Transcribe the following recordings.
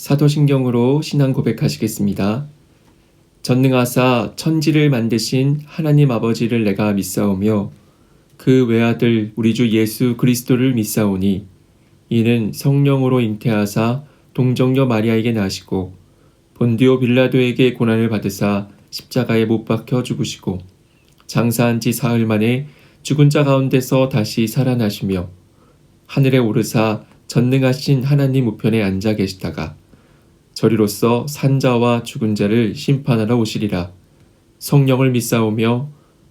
사도신경으로 신앙 고백하시겠습니다. 전능하사 천지를 만드신 하나님 아버지를 내가 믿사오며 그 외아들 우리 주 예수 그리스도를 믿사오니 이는 성령으로 잉태하사 동정녀 마리아에게 나시고 본디오 빌라도에게 고난을 받으사 십자가에 못 박혀 죽으시고 장사한 지 사흘 만에 죽은 자 가운데서 다시 살아나시며 하늘에 오르사 전능하신 하나님 우편에 앉아 계시다가 저리로서 산자와 죽은 자를 심판하러 오시리라. 성령을 믿사오며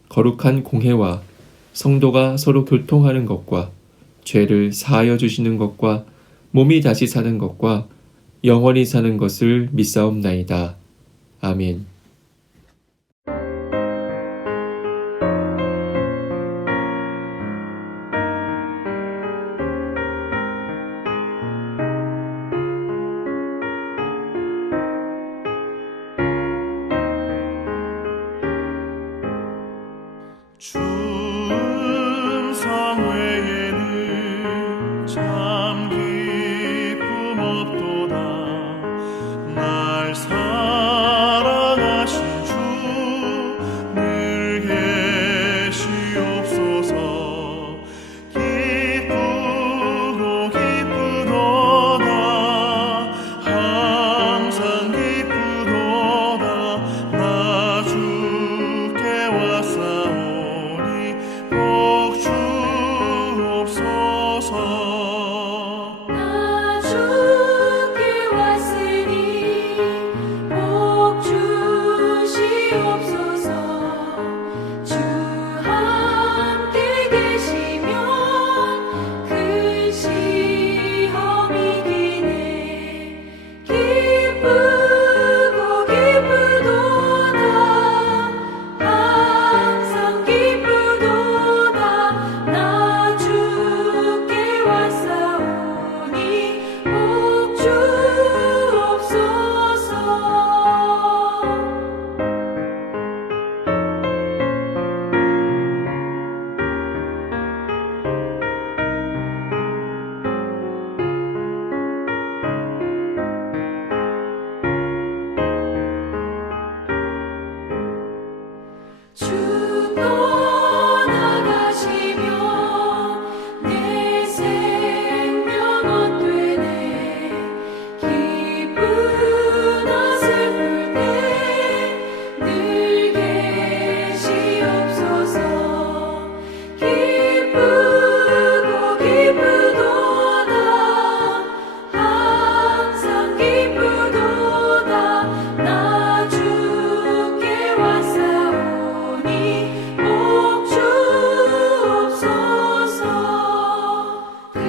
거룩한 공회와 성도가 서로 교통하는 것과 죄를 사하여 주시는 것과 몸이 다시 사는 것과 영원히 사는 것을 믿사옵나이다. 아멘. 충성 외에는 참 기쁨 없도다. 날 사랑하신 주 늘 계시옵소서. 기쁘고 기쁘도다. 항상 기쁘도다. 나 주께 왔사오니 복 주옵소서. 나 주께 왔으니 복 주시옵소서. 주 함께 계시면 큰 시험이 기네. 기쁘고 기쁘도다. 항상 기쁘도다. 나 주께 왔사오니 복 주옵소서. 주 떠나가시면 내 생명 헛되네. 기쁘나 슬플 때 늘 계시옵소서. 기쁘고 기쁘도다. 항상 기쁘도다. 나 주께 왔사오니 복 주옵소서. 그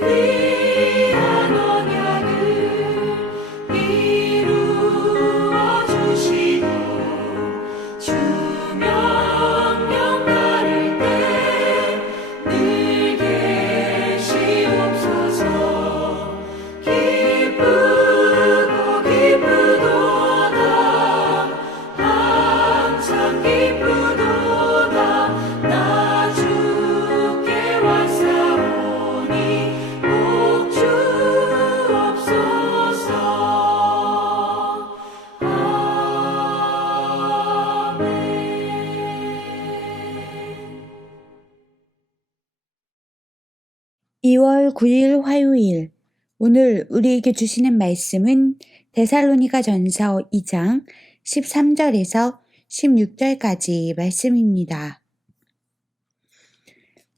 귀한 언약을 이루어 주시고 주 명령 따를 때 늘 계시옵소서. 기쁘고 기쁘도다. 항상 기쁘도다. 나 주께 왔사오니 복 주옵소서. 아멘. 2월 9일 화요일. 오늘 우리에게 주시는 말씀은 데살로니가 전서 2장 13절에서 16절까지 말씀입니다.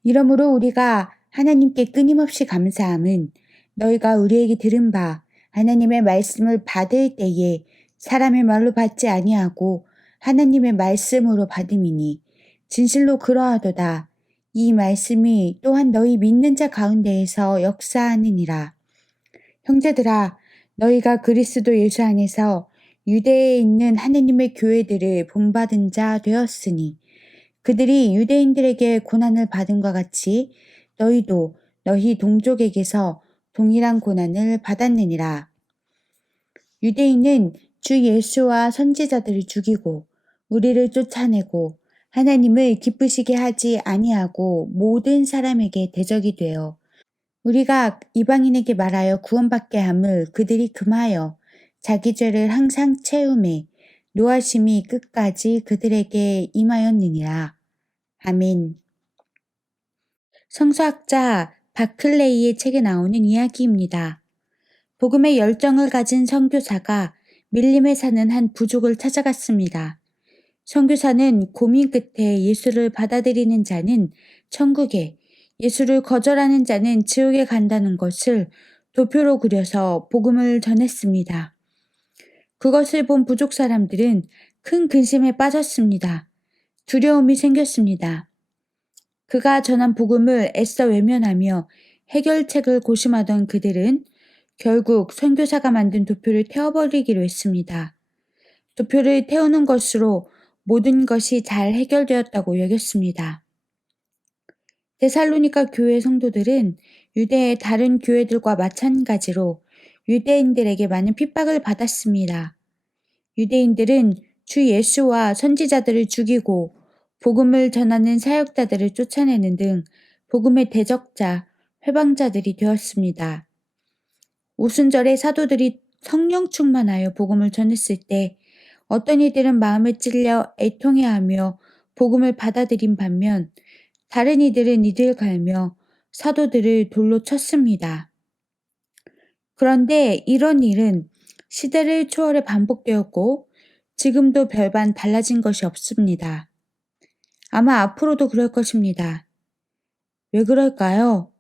이러므로 우리가 하나님께 끊임없이 감사함은 너희가 우리에게 들은 바 하나님의 말씀을 받을 때에 사람의 말로 받지 아니하고 하나님의 말씀으로 받음이니 진실로 그러하도다. 이 말씀이 또한 너희 믿는 자 가운데에서 역사하느니라. 형제들아, 너희가 그리스도 예수 안에서 유대에 있는 하느님의 교회들을 본받은 자 되었으니 그들이 유대인들에게 고난을 받음과 같이 너희도 너희 동족에게서 동일한 고난을 받았느니라. 유대인은 주 예수와 선지자들을 죽이고 우리를 쫓아내고 하나님을 기쁘시게 하지 아니하고 모든 사람에게 대적이 되어 우리가 이방인에게 말하여 구원받게 함을 그들이 금하여 자기 죄를 항상 채우매 노하심이 끝까지 그들에게 임하였느니라. 아멘. 성서학자 바클레이의 책에 나오는 이야기입니다. 복음의 열정을 가진 선교사가 밀림에 사는 한 부족을 찾아갔습니다. 선교사는 고민 끝에 예수를 받아들이는 자는 천국에, 예수를 거절하는 자는 지옥에 간다는 것을 도표로 그려서 복음을 전했습니다. 그것을 본 부족 사람들은 큰 근심에 빠졌습니다. 두려움이 생겼습니다. 그가 전한 복음을 애써 외면하며 해결책을 고심하던 그들은 결국 선교사가 만든 도표를 태워버리기로 했습니다. 도표를 태우는 것으로 모든 것이 잘 해결되었다고 여겼습니다. 데살로니가 교회 성도들은 유대의 다른 교회들과 마찬가지로 유대인들에게 많은 핍박을 받았습니다. 유대인들은 주 예수와 선지자들을 죽이고 복음을 전하는 사역자들을 쫓아내는 등 복음의 대적자, 회방자들이 되었습니다. 오순절에 사도들이 성령 충만하여 복음을 전했을 때 어떤 이들은 마음에 찔려 애통해하며 복음을 받아들인 반면 다른 이들은 이를 갈며 사도들을 돌로 쳤습니다. 그런데 이런 일은 시대를 초월해 반복되었고 지금도 별반 달라진 것이 없습니다. 아마 앞으로도 그럴 것입니다. 왜 그럴까요?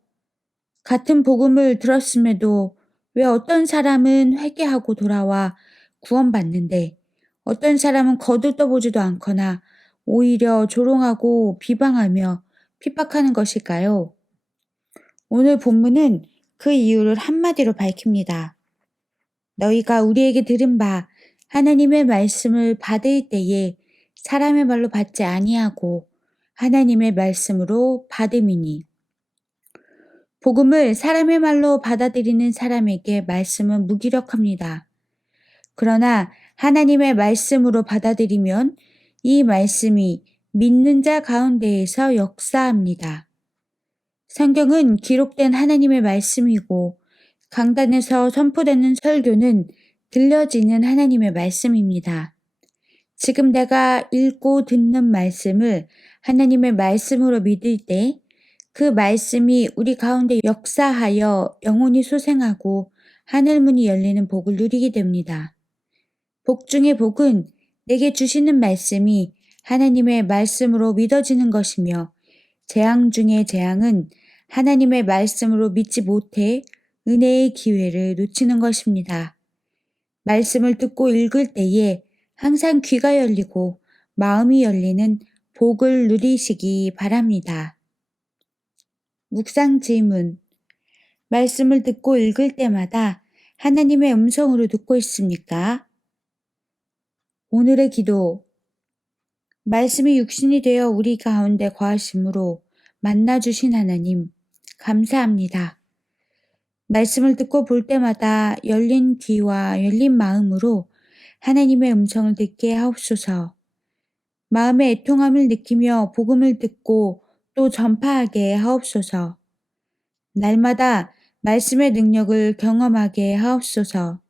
같은 복음을 들었음에도 왜 어떤 사람은 회개하고 돌아와 구원받는데 어떤 사람은 거들떠보지도 않거나 오히려 조롱하고 비방하며 핍박하는 것일까요? 오늘 본문은 그 이유를 한마디로 밝힙니다. 너희가 우리에게 들은 바 하나님의 말씀을 받을 때에 사람의 말로 받지 아니하고 하나님의 말씀으로 받음이니. 복음을 사람의 말로 받아들이는 사람에게 말씀은 무기력합니다. 그러나 하나님의 말씀으로 받아들이면 이 말씀이 믿는 자 가운데에서 역사합니다. 성경은 기록된 하나님의 말씀이고 강단에서 선포되는 설교는 들려지는 하나님의 말씀입니다. 지금 내가 읽고 듣는 말씀을 하나님의 말씀으로 믿을 때 그 말씀이 우리 가운데 역사하여 영혼이 소생하고 하늘문이 열리는 복을 누리게 됩니다. 복 중의 복은 내게 주시는 말씀이 하나님의 말씀으로 믿어지는 것이며 재앙 중의 재앙은 하나님의 말씀으로 믿지 못해 은혜의 기회를 놓치는 것입니다. 말씀을 듣고 읽을 때에 항상 귀가 열리고 마음이 열리는 복을 누리시기 바랍니다. 묵상 질문. 말씀을 듣고 읽을 때마다 하나님의 음성으로 듣고 있습니까? 오늘의 기도. 말씀이 육신이 되어 우리 가운데 거하심으로 만나주신 하나님, 감사합니다. 말씀을 듣고 볼 때마다 열린 귀와 열린 마음으로 하나님의 음성을 듣게 하옵소서. 마음의 애통함을 느끼며 복음을 듣고 또 전파하게 하옵소서. 날마다 말씀의 능력을 경험하게 하옵소서.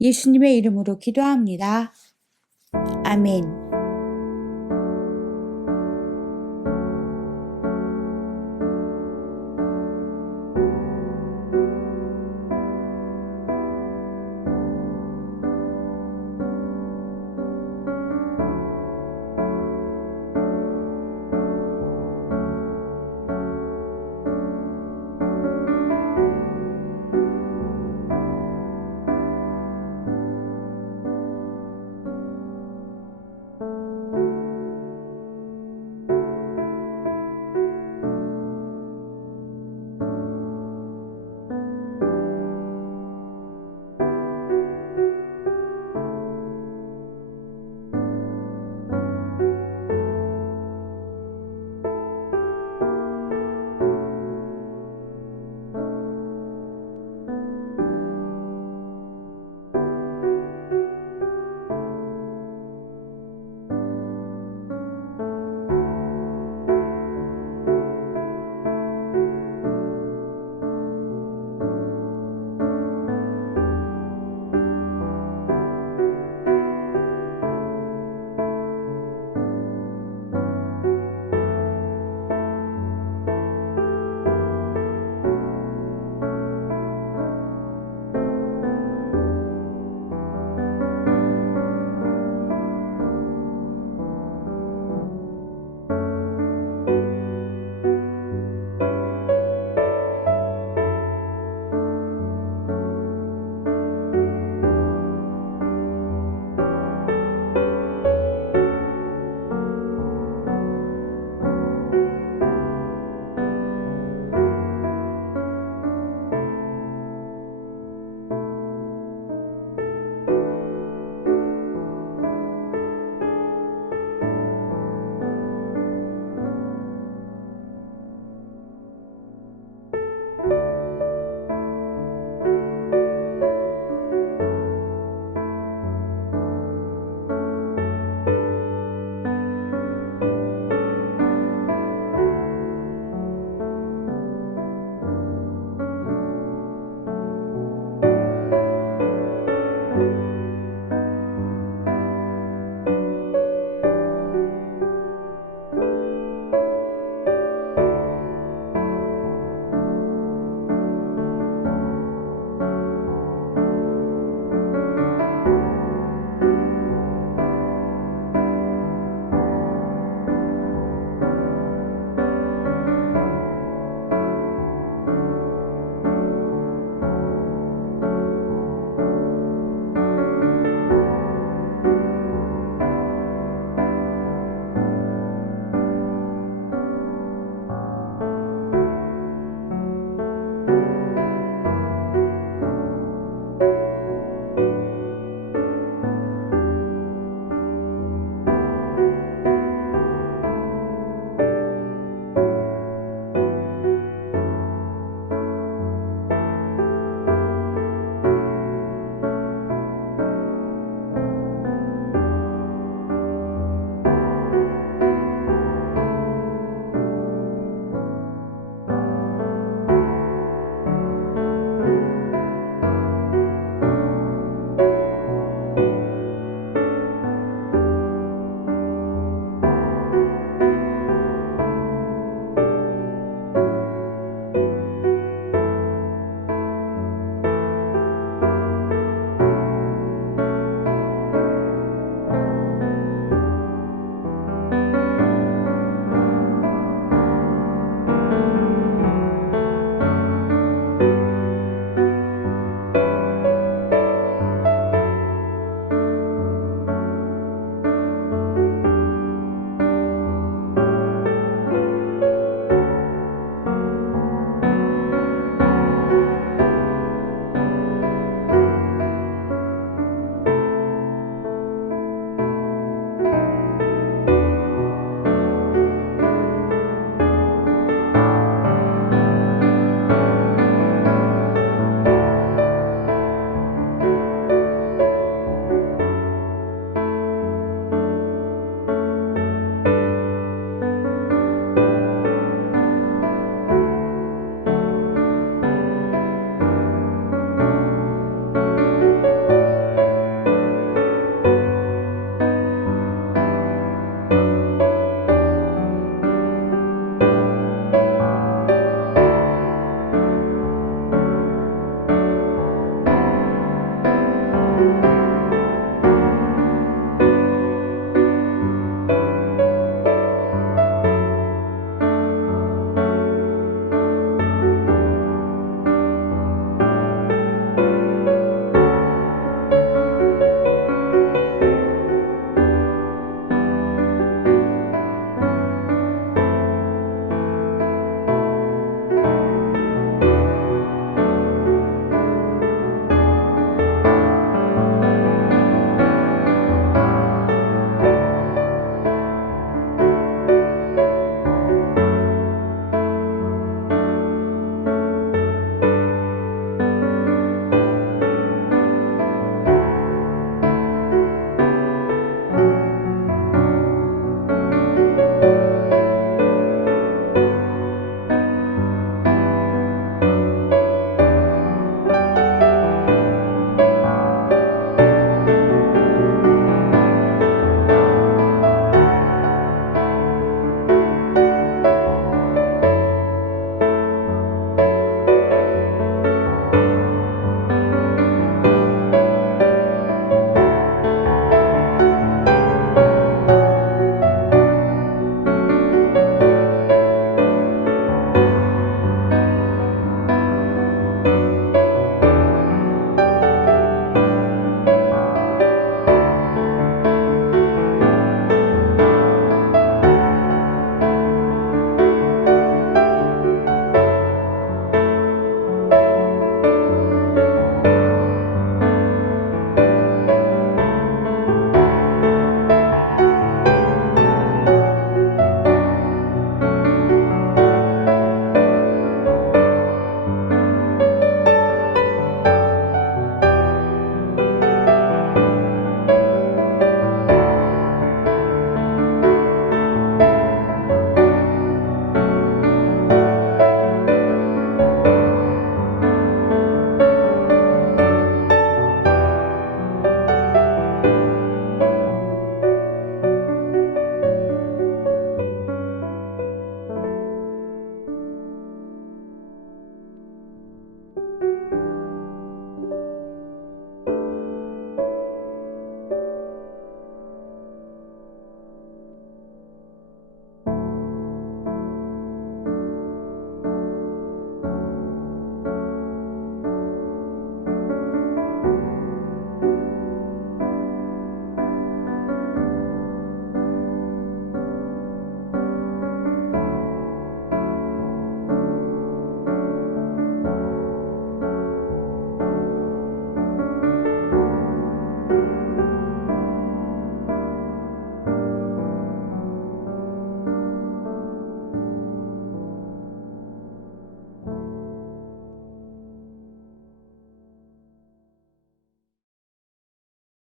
예수님의 이름으로 기도합니다. 아멘. 주